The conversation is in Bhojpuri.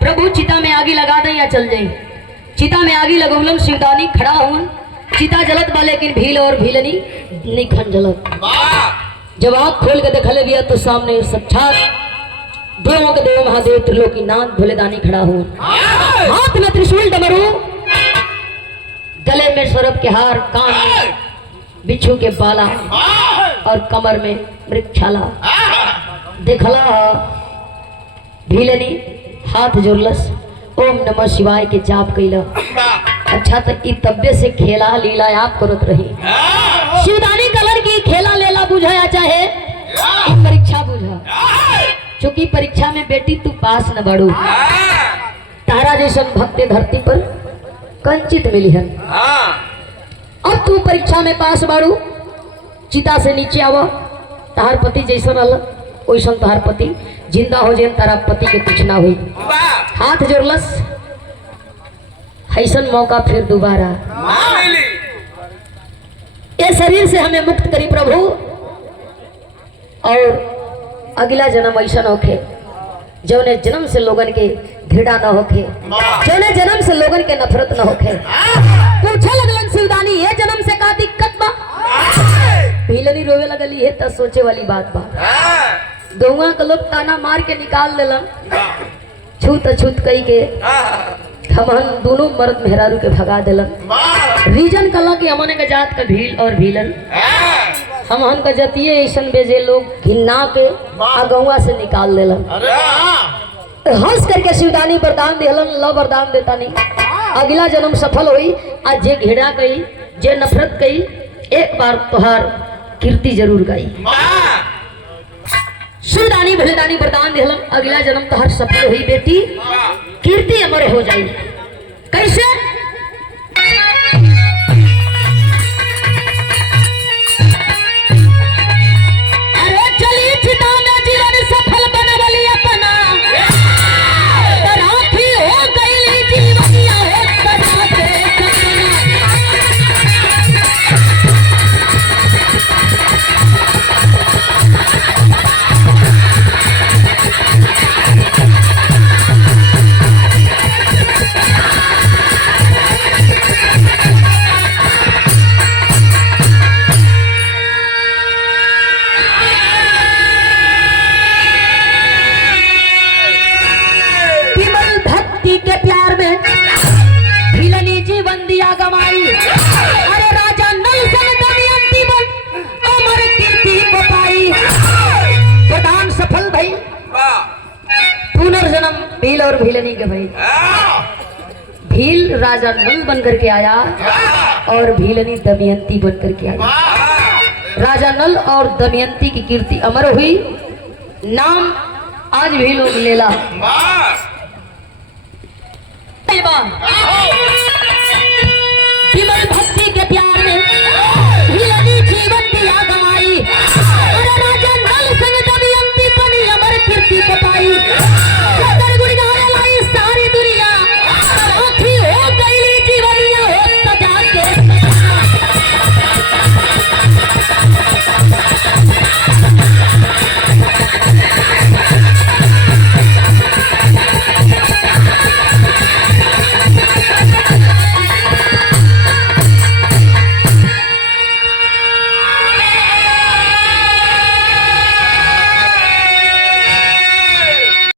प्रभु चिता में आगी लगा दे या चल जाए। चिता में आगी लगौलन शिवदानी खड़ा हुन, चिता जलत बा लेकिन भील और भीलनी निखन जलत। जब आँख खोल के देखले गया तो सामने साक्षात देवों के देव महादेव त्रिलोकीनाथ भोलेदानी खड़ा हुन, हाथ में त्रिशूल डमरू, गले में सरप के हार, कान में बिच्छू के बाला और कमर में मृगछाला। देखला भीलनी हाथ जोड़लस, ओम नमः शिवाय के जाप कैला। अच्छा तो इ तब्बे से खेला लीला आप करत रही। शिवदानी कलर की खेला लेला बुझाया चाहे परीक्षा बुझा, चूंकि परीक्षा में बेटी तू पास न बढ़ू, तारा जैसन भक्त धरती पर कंचित मिली है। अब तू परीक्षा में पास बढ़ू, चिता से नीचे आवा, तार पति जैसन अलग वैसन तार पति जिंदा हो जाए, तारा पति के कुछ ना हुई। हाथ जोड़लस, ऐसन मौका फिर दोबारा ये शरीर से हमें मुक्त करी प्रभु, और अगला जन्म ऐसा होखे जौने जन्म से लोगन के घृणा न होखे, जौने जन्म से लोगन के नफरत न होखे। पूछे लगलन शिवदानी ये जन्म से का दिक्कत बा? भीलनी रोवे लगली, है तो सोचे वाली बात बा। गौवा के लोग ताना मार के निकाल देलन, छूत अछूत कई के हमन दोनों मर्द मेहरारू के भगा देलन। रीजन कला कि हमने के जात का भील और भीलन, हमन का जतिये ऐसन बेजे लोग घिन्ना के गौवा से निकाल देलन। हंस करके शिवदानी वरदान देलन, लो वरदान देता नहीं अगला जन्म सफल हुई। आज जे घृणा कई, जे नफरत कई, एक बार तुहार कीर्ति जरूर गई। शिवदानी भोलेदानी वरदान दिहलन, अगला जन्म तो हर सफल हुई बेटी, कीर्ति अमर हो जाई। कैसे? अरे चली चिता में जीवन सफल बनवली अपना, तराफी हो गई जीवनिया है सदा से के प्यार में भीलनी जीवन दिया गवाई। अरे राजा नल सन दमयंती बन अमर कीर्ति को पाई। वरदान सफल भई, पुनर्जन्म भील और भीलनी के भई। भील राजा नल बन करके आया और भीलनी दमयंती बन करके आई। राजा नल और दमयंती की कीर्ति अमर हुई, नाम आज भी लोग लेला।